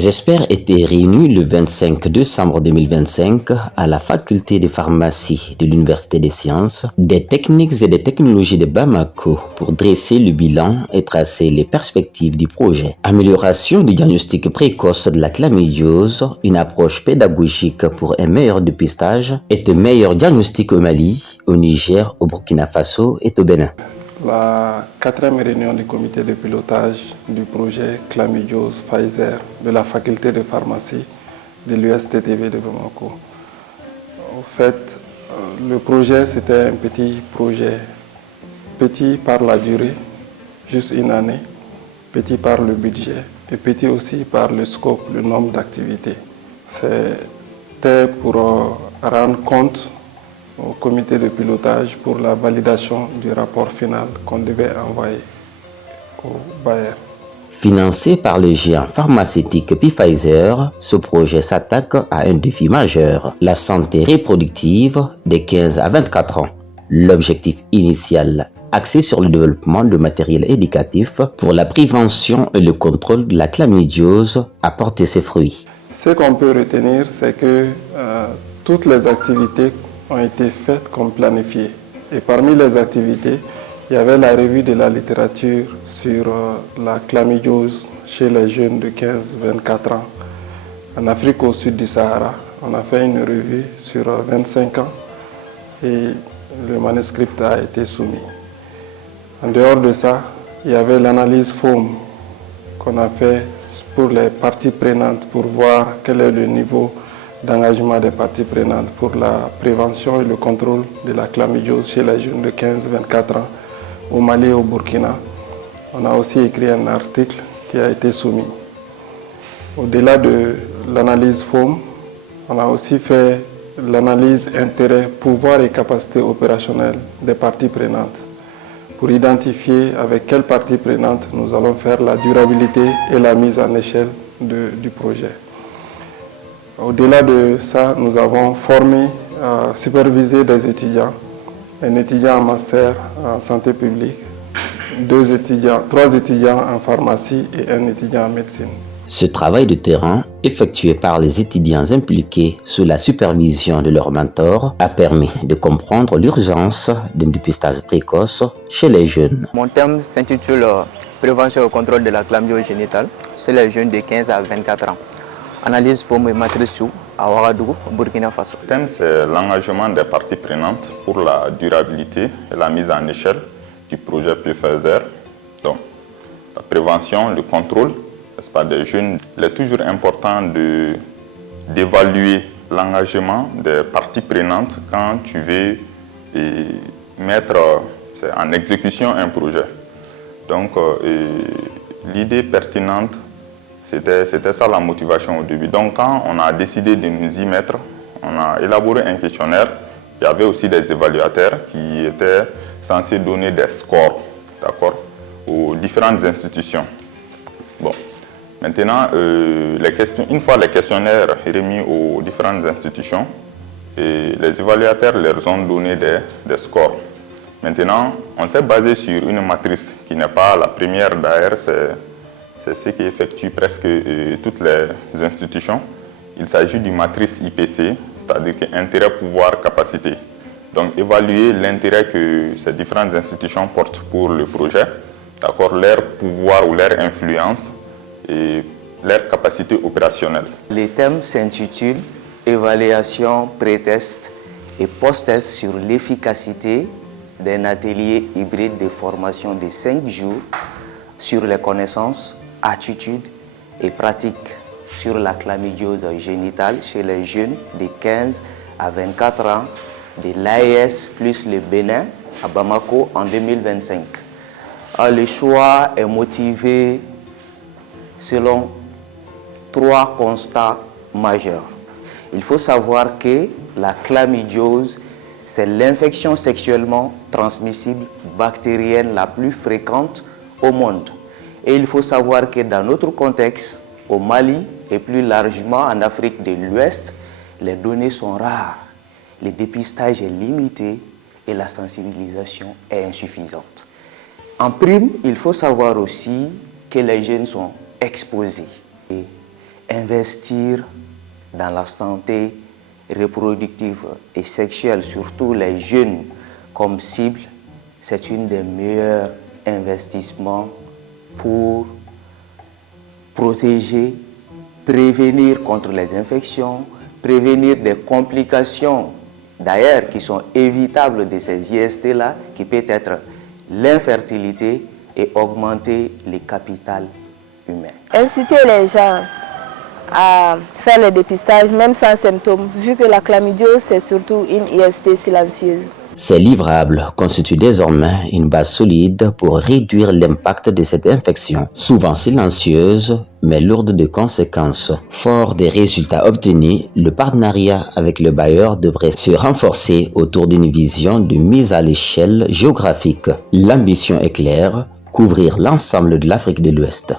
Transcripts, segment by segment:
Les experts étaient réunis le 25 décembre 2025 à la faculté de pharmacie de l'Université des sciences, des techniques et des technologies de Bamako pour dresser le bilan et tracer les perspectives du projet. Amélioration du diagnostic précoce de la chlamydiose, une approche pédagogique pour un meilleur dépistage et un meilleur diagnostic au Mali, au Niger, au Burkina Faso et au Bénin. La 4e réunion du comité de pilotage du projet chlamydiose Pfizer de la faculté de pharmacie de l'USTTV de Bamako. En fait, le projet c'était un petit projet, petit par la durée, juste une année, petit par le budget et petit aussi par le scope, le nombre d'activités. C'était pour rendre compte au comité de pilotage pour la validation du rapport final qu'on devait envoyer au Bayer. Financé par le géant pharmaceutique Pfizer, ce projet s'attaque à un défi majeur, la santé reproductive des 15 à 24 ans. L'objectif initial, axé sur le développement de matériel éducatif pour la prévention et le contrôle de la chlamydiose, a porté ses fruits. Ce qu'on peut retenir, c'est que toutes les activités ont été faites comme planifiées. Et parmi les activités, il y avait la revue de la littérature sur la chlamydiose chez les jeunes de 15-24 ans. En Afrique au sud du Sahara, on a fait une revue sur 25 ans et le manuscrit a été soumis. En dehors de ça, il y avait l'analyse FOAM qu'on a fait pour les parties prenantes pour voir quel est le niveau d'engagement des parties prenantes pour la prévention et le contrôle de la chlamydiose chez les jeunes de 15-24 ans au Mali et au Burkina. On a aussi écrit un article qui a été soumis. Au-delà de l'analyse FOAM, on a aussi fait l'analyse intérêt, pouvoir et capacité opérationnelle des parties prenantes pour identifier avec quelles parties prenantes nous allons faire la durabilité et la mise en échelle du projet. Au-delà de ça, nous avons formé, supervisé des étudiants, un étudiant en master en santé publique, 3 étudiants en pharmacie et un étudiant en médecine. Ce travail de terrain, effectué par les étudiants impliqués sous la supervision de leur mentor, a permis de comprendre l'urgence d'un dépistage précoce chez les jeunes. Mon thème s'intitule Prévention et contrôle de la chlamydiose génitale chez les jeunes de 15 à 24 ans. Analyse FOAM et matrice Chou à Ouagadougou, Burkina Faso. Le thème, c'est l'engagement des parties prenantes pour la durabilité et la mise en échelle du projet Pfizer. Donc, la prévention, le contrôle, n'est-ce pas, des jeunes. Il est toujours important d'évaluer l'engagement des parties prenantes quand tu veux mettre en exécution un projet. Donc, l'idée pertinente, c'était ça la motivation au début. Donc quand on a décidé de nous y mettre, on a élaboré un questionnaire. Il y avait aussi des évaluateurs qui étaient censés donner des scores, d'accord, aux différentes institutions. Bon, maintenant, une fois les questionnaires remis aux différentes institutions, les évaluateurs leur ont donné des scores. Maintenant, on s'est basé sur une matrice qui n'est pas la première d'ailleurs, c'est ce qui effectue presque toutes les institutions. Il s'agit d'une matrice IPC, c'est-à-dire intérêt, pouvoir, capacité. Donc évaluer l'intérêt que ces différentes institutions portent pour le projet, d'accord, leur pouvoir ou leur influence et leur capacité opérationnelle. Les thèmes s'intitulent Évaluation pré-test et post-test sur l'efficacité d'un atelier hybride de formation de 5 jours sur les connaissances, attitudes et pratiques sur la chlamydiose génitale chez les jeunes de 15 à 24 ans de l'AES plus le Bénin à Bamako en 2025. Le choix est motivé selon 3 constats majeurs. Il faut savoir que la chlamydiose, c'est l'infection sexuellement transmissible bactérienne la plus fréquente au monde. Et il faut savoir que dans notre contexte, au Mali et plus largement en Afrique de l'Ouest, les données sont rares, le dépistage est limité et la sensibilisation est insuffisante. En prime, il faut savoir aussi que les jeunes sont exposés. Et investir dans la santé reproductive et sexuelle, surtout les jeunes comme cible, c'est une des meilleurs investissements pour protéger, prévenir contre les infections, prévenir des complications d'ailleurs qui sont évitables de ces IST-là, qui peut être l'infertilité et augmenter les capitales humains. Inciter les gens à faire le dépistage même sans symptômes, vu que la chlamydiose c'est surtout une IST silencieuse. Ces livrables constituent désormais une base solide pour réduire l'impact de cette infection, souvent silencieuse mais lourde de conséquences. Fort des résultats obtenus, le partenariat avec le bailleur devrait se renforcer autour d'une vision de mise à l'échelle géographique. L'ambition est claire, couvrir l'ensemble de l'Afrique de l'Ouest.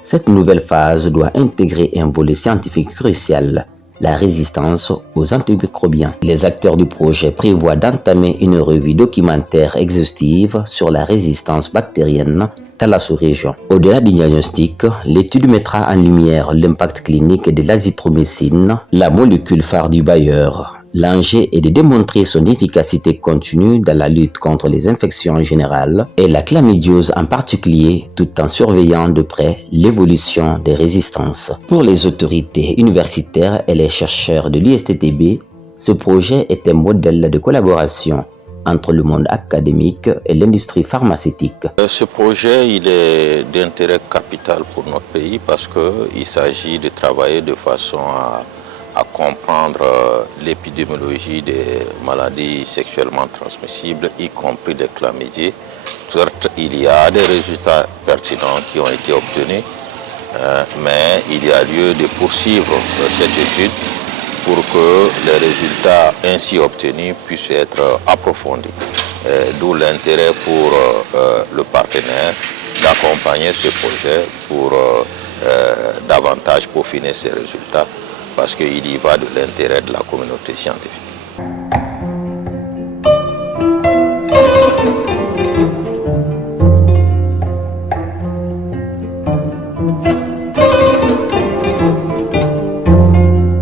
Cette nouvelle phase doit intégrer un volet scientifique crucial, la résistance aux antimicrobiens. Les acteurs du projet prévoient d'entamer une revue documentaire exhaustive sur la résistance bactérienne dans la sous-région. Au-delà du diagnostic, l'étude mettra en lumière l'impact clinique de l'azithromycine, la molécule phare du bailleur. L'enjeu est de démontrer son efficacité continue dans la lutte contre les infections en général et la chlamydiose en particulier, tout en surveillant de près l'évolution des résistances. Pour les autorités universitaires et les chercheurs de l'ISTTB, ce projet est un modèle de collaboration entre le monde académique et l'industrie pharmaceutique. Ce projet il est d'intérêt capital pour notre pays parce qu'il s'agit de travailler de façon à comprendre l'épidémiologie des maladies sexuellement transmissibles, y compris des chlamydiés. Certes, il y a des résultats pertinents qui ont été obtenus, mais il y a lieu de poursuivre cette étude pour que les résultats ainsi obtenus puissent être approfondis. D'où l'intérêt pour le partenaire d'accompagner ce projet pour davantage peaufiner ces résultats, parce qu'il y va de l'intérêt de la communauté scientifique.